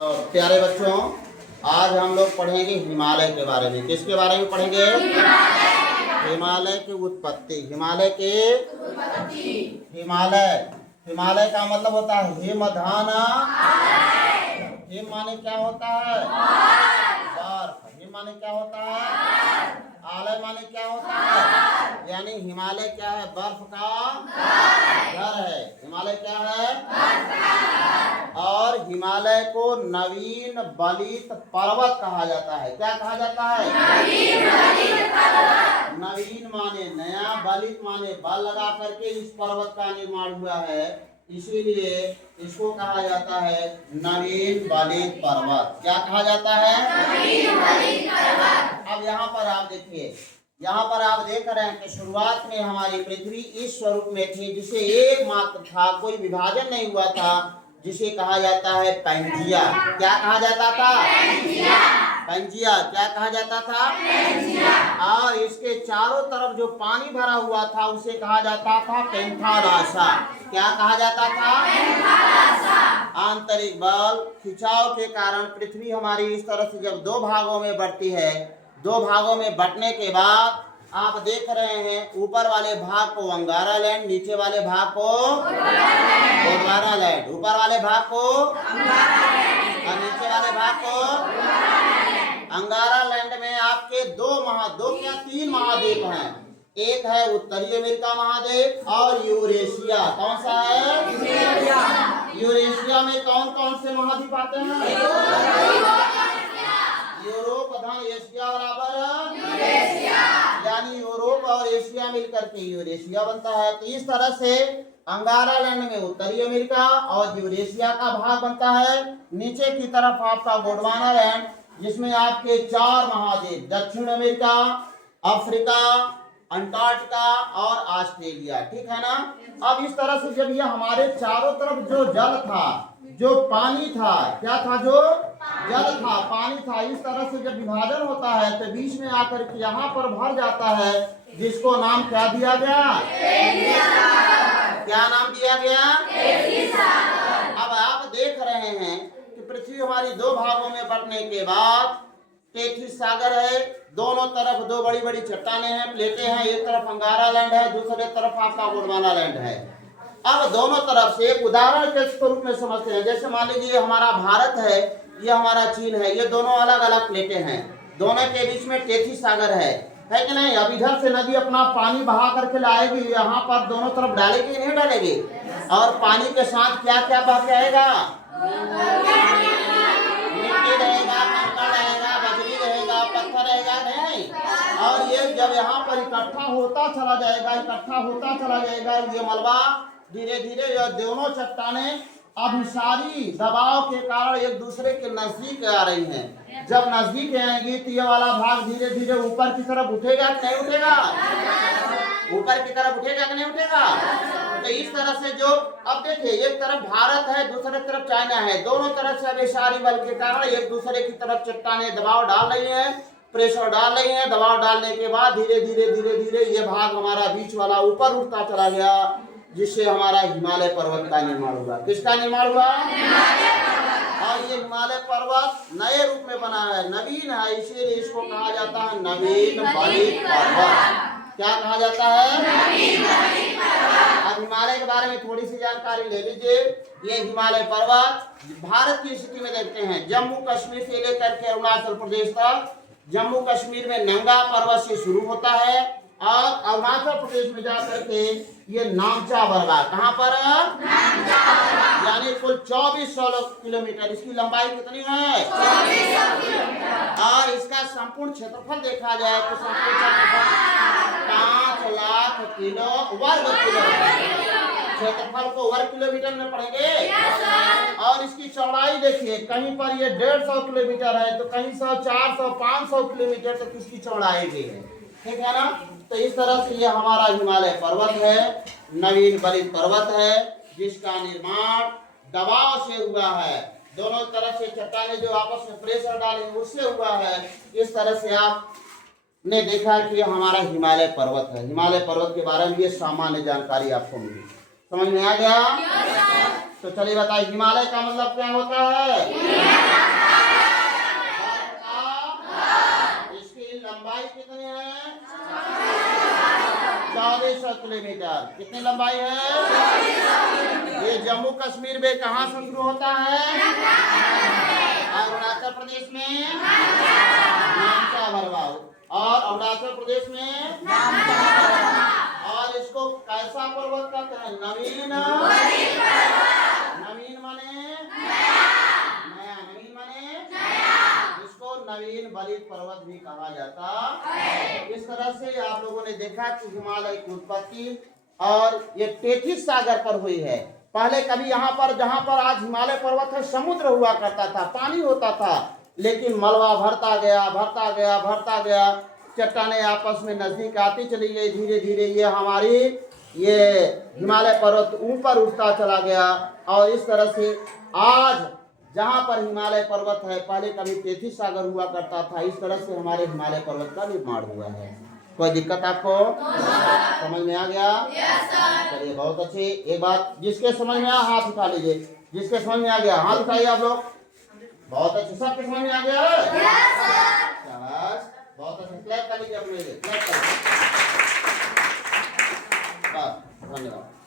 प्यारे बच्चों, आज हम लोग पढ़ेंगे हिमालय के बारे में। किसके बारे में पढ़ेंगे? हिमालय की उत्पत्ति। हिमालय का मतलब होता है हिमधान। हिम माने क्या होता है? बर्फ। हिम माने क्या होता है? आलय माने क्या होता है? यानी हिमालय क्या है? बर्फ का घर है। हिमालय क्या है? और हिमालय को नवीन बलित पर्वत कहा जाता है। क्या कहा जाता है? नवीन माने नया, बलित माने बल लगा करके इस पर्वत का निर्माण हुआ है, इसीलिए इसको कहा जाता है नवीन बलित पर्वत। क्या कहा जाता है? नवीन बलित पर्वत। अब यहाँ पर आप देखिए, यहाँ पर आप देख रहे हैं कि शुरुआत में हमारी पृथ्वी इस स्वरूप में थी जिसे एकमात्र था, कोई विभाजन नहीं हुआ था, जिसे कहा जाता है पैंजिया। क्या कहा जाता था? पैंजिया। क्या कहा जाता था? और इसके चारों तरफ जो पानी भरा हुआ था उसे कहा जाता था पेंथालासा। क्या कहा जाता था? आंतरिक बल खिंचाव के कारण पृथ्वी हमारी इस तरह से जब दो भागों में बढ़ती है, दो भागों में बंटने के बाद आप देख रहे हैं ऊपर वाले भाग को अंगारा लैंड, नीचे वाले भाग को गोंडवाना लैंड। ऊपर वाले भाग को और नीचे वाले भाग को अंगारा लैंड में आपके तीन महाद्वीप हैं। एक है उत्तरी अमेरिका महाद्वीप और यूरेशिया। कौन सा है? यूरेशिया में कौन कौन से महाद्वीप आते हैं? यूरोप धन एशिया बराबर यानी यूरोप और एशिया मिलकर के यूरेशिया बनता है। तो इस तरह से अंगारा लैंड में उत्तरी अमेरिका और यूरेशिया का भाग बनता है। नीचे की तरफ आपका गोंडवाना लैंड, जिसमें आपके चार महाद्वीप दक्षिण अमेरिका, अफ्रीका, अंटार्कटिका और ऑस्ट्रेलिया। ठीक है ना? अब इस तरह से जब ये हमारे चारों तरफ जो जल था, जो पानी था, क्या था? जो जल था, पानी था, इस तरह से जब विभाजन होता है तो बीच में आकर के यहाँ पर भर जाता है, जिसको नाम क्या दिया गया? क्या नाम दिया गया? अब आप देख रहे हैं कि पृथ्वी हमारी दो भागों में बंटने के बाद टेथिस सागर है, दोनों तरफ दो बड़ी बड़ी चट्टानें हैं, प्लेटें हैं। एक तरफ अंगारा लैंड है, दूसरे तरफ आपका गोंडवाना लैंड है। अब दोनों तरफ से एक उदाहरण के स्वरूप में समझते हैं। जैसे मान लीजिए हमारा भारत है, ये हमारा चीन है, ये दोनों अलग अलग प्लेटें हैं, दोनों के बीच में टेथिस सागर है कि नहीं? अब इधर से नदी अपना पानी बहा करके लाएगी, यहाँ पर दोनों तरफ डालेगी नहीं डालेगी? और पानी के साथ क्या क्या बह के आएगा? मिट्टी रहेगा, कंकड़ रहेगा, बजरी रहेगा, पत्थर रहेगा, नहीं? और ये जब यहाँ पर इकट्ठा होता चला जाएगा, ये मलबा धीरे धीरे दोनों चट्टानें अभिसारी दबाव के कारण एक दूसरे के नजदीक आ रही हैं। जब नजदीक आएंगी तो ये वाला भाग धीरे धीरे ऊपर की तरफ उठेगा कि नहीं उठेगा? ऊपर की तरफ उठेगा कि नहीं उठेगा? तो इस तरह से जो अब देखिए, एक तरफ भारत है, दूसरे तरफ चाइना है, दोनों तरफ से अभिसारी बल के कारण एक दूसरे की तरफ चट्टानें दबाव डाल रही है, प्रेशर डाल रही है। दबाव डालने के बाद धीरे धीरे ये भाग हमारा बीच वाला ऊपर उठता चला गया, जिससे हमारा हिमालय पर्वत का निर्माण हुआ। किसका निर्माण हुआ? और ये हिमालय पर्वत नए रूप में बना है, नवीन है, इसीलिए इसको कहा जाता है नवीन बलित पर्वत। क्या कहा जाता है? अब हिमालय के बारे में थोड़ी सी जानकारी ले लीजिए। ये हिमालय पर्वत भारत की स्थिति में देखते हैं, जम्मू कश्मीर से लेकर के अरुणाचल प्रदेश तक। जम्मू कश्मीर में नंगा पर्वत से शुरू होता है और अरुणाचल प्रदेश में जाकर के ये नामचा बरगा, कहाँ पर? यानी कुल 2400 किलोमीटर इसकी लंबाई कितनी है? 2400। और इसका संपूर्ण क्षेत्रफल देखा जाए तो संपूर्ण क्षेत्रफल 5 लाख वर्ग किलोमीटर। क्षेत्रफल को वर्ग किलोमीटर में पढ़ेंगे। और इसकी चौड़ाई देखिए, कहीं पर ये 150 किलोमीटर है तो कहीं 100, 400, 500 किलोमीटर तक इसकी चौड़ाई भी है। ठीक है ना? तो इस तरह से ये हमारा हिमालय पर्वत है, नवीन बलित पर्वत है, जिसका निर्माण दबाव से हुआ है। दोनों तरफ से चट्टानें जो आपस में प्रेशर डालेंगे उससे हुआ है। इस तरह से आपने देखा कि हमारा हिमालय पर्वत है। हिमालय पर्वत के बारे में ये सामान्य जानकारी आपको मिली। समझ में आ गया? तो चलिए बताइए, हिमालय का मतलब क्या होता है? किलोमीटर। कितनी लंबाई है? ये जम्मू कश्मीर में कहाँ से शुरू होता है? अरुणाचल प्रदेश में नामचा भरवा, और अरुणाचल प्रदेश में और इसको कैसा पर्वत कहते हैं? नवीन। नवीन माने नया, नवीन माने इसको नवीन बलित पर्वत भी कहा जाता है। इस तरह से आप लोगों ने देखा कि हिमालय की उत्पत्ति और ये टेथिस सागर पर हुई है। पहले कभी यहाँ पर, जहाँ पर आज हिमालय पर्वत है, समुद्र हुआ करता था, पानी होता था, लेकिन मलबा भरता गया भरता गया भरता गया, चट्टानें आपस में नजदीक आती चली गई, धीरे धीरे ये हिमालय पर्वत ऊपर उठता चला गया। और इस तरह से आज जहाँ पर हिमालय पर्वत है, पहले कभी टेथिस सागर हुआ करता था। इस तरह से हमारे हिमालय पर्वत का निर्माण हुआ है। कोई दिक्कत आपको? समझ में आ गया? चलिए बहुत अच्छी। एक बात, जिसके समझ में आया हाथ उठा लीजिए। जिसके समझ में आ गया हाथ उठाइए आप लोग। बहुत अच्छे, सबके समझ में आ गया? शाबाश, बहुत अच्छे। क्लैप कर लीजिए अपने लिए, क्लैप कर लीजिए। बस, धन्यवाद।